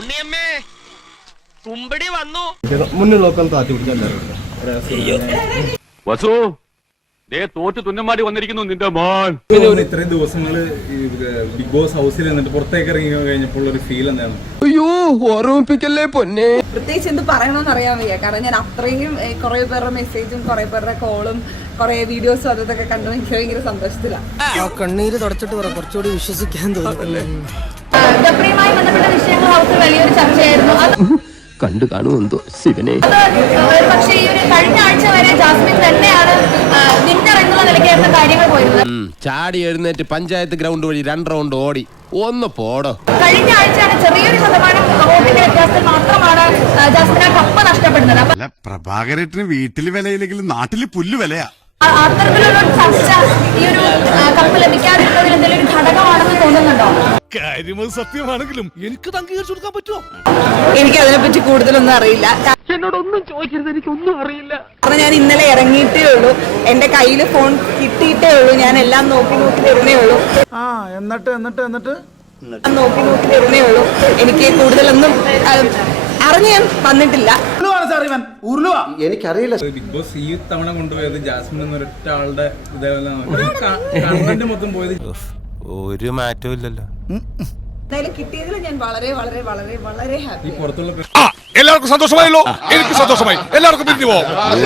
ഉണ്ണിയമ്മേ കുമ്പടി വന്നു. മുന്നിലോക്കാൻ താത്തി പിടിക്കാൻ വസു തോറ്റ് തുന്നമാടി വന്നിരിക്കുന്നു നിന്റെ മോൻ. ഇത്രയും ദിവസങ്ങള് ബിഗ് ബോസ് ഹൗസിൽ നിന്നിട്ട് പുറത്തേക്ക് ഇറങ്ങി കഴിഞ്ഞപ്പോൾ ഒരു ഫീൽ എന്താണ്? അയ്യോ ഓർമ്മിപ്പിക്കല്ലേ പൊന്നെ. പ്രത്യേകിച്ച് എന്ത് പറയണമെന്ന് അറിയാൻ വയ്യ. കാരണം ഞാൻ അത്രയും കുറെ പേരുടെ മെസ്സേജും കുറെ പേരുടെ കോളും കുറെ വീഡിയോസും അതൊക്കെ കണ്ടു എനിക്ക് ഭയങ്കര സന്തോഷത്തിലാണ്. കണ്ണീര് തുടച്ചിട്ട് കുറച്ചുകൂടി വിശ്വസിക്കാൻ തോന്നുന്നല്ലേ. ഗബ്രിയുമായി ബന്ധപ്പെട്ട വിഷയങ്ങൾ ഹൗസിൽ വലിയൊരു ചർച്ചയായിരുന്നു. കണ്ടു കാണുമെന്തോ ശിവനെ. പക്ഷേ ഈ ഒരു കഴിഞ്ഞ ആഴ്ച വരെ ജാസ്മിൻ തന്നെയാണ് വിന്നർ എന്നുള്ള നിലയ്ക്കായിരുന്നു കാര്യങ്ങൾ പോയിരുന്നത്. ചാടി എഴുന്നേറ്റ് പഞ്ചായത്ത് ഗ്രൗണ്ട് വഴി 2 റൗണ്ട് ഓടി ഒന്ന് പോടോ. കഴിഞ്ഞ ആഴ്ചയാണ് ചെറിയൊരു ശതമാനം വോട്ടിന്റെ വ്യത്യാസത്തിൽ മാത്രമാണ് ജാസ്മിൻ ആ കപ്പ് നഷ്ടപ്പെടുന്നത്. പ്രഭാകരേട്ടന് വീട്ടില് വിലയില്ലെങ്കിലും നാട്ടില് പുല്ല് വിലയാ. അത്തരത്തിലുള്ള ചർച്ച ഈ ഒരു കപ്പ് ലഭിക്കാതിരുന്നതിൽ എന്തെങ്കിലും ഒരു ഘടകമാണെന്ന് തോന്നുന്നുണ്ടോ? കാര്യം സത്യമാണെങ്കിലും എനിക്ക് അംഗീകരിച്ചു കൊടുക്കാൻ പറ്റുമോ? എനിക്ക് അതിനെപ്പറ്റി കൂടുതലൊന്നും അറിയില്ല. എന്നോടൊന്നും ചോദിക്കരുത്, എനിക്കൊന്നും അറിയില്ല. കാരണം ഞാൻ ഇന്നലെ ഇറങ്ങിയിട്ടേ ഉള്ളൂ. എന്റെ കയ്യിൽ ഫോൺ കിട്ടിയിട്ടേ ഉള്ളൂ. ഞാൻ എല്ലാം നോക്കി തരുന്നേ ഉള്ളൂ. നോക്കി തരുന്നേ ഉള്ളൂ. എനിക്ക് കൂടുതലൊന്നും അറിഞ്ഞ് ഞാൻ വന്നിട്ടില്ല. എനിക്കറിയില്ല. ബിഗ് ബോസ് ഈ തവണ കൊണ്ടുപോയത് ജാസ്മിൻ എന്നൊരൊറ്റ ആളുടെ കണ്ടന്റ് മൊത്തം പോയത് ഒരു മാറ്റവും ഇല്ലല്ലോ. എന്തായാലും കിട്ടിയതിൽ ഞാൻ വളരെ വളരെ വളരെ വളരെ ഹാപ്പി. ഈ പുറത്തുള്ള എല്ലാവർക്കും സന്തോഷമായല്ലോ. എനിക്ക് സന്തോഷമായി. എല്ലാവർക്കും പിരിഞ്ഞു പോവാം.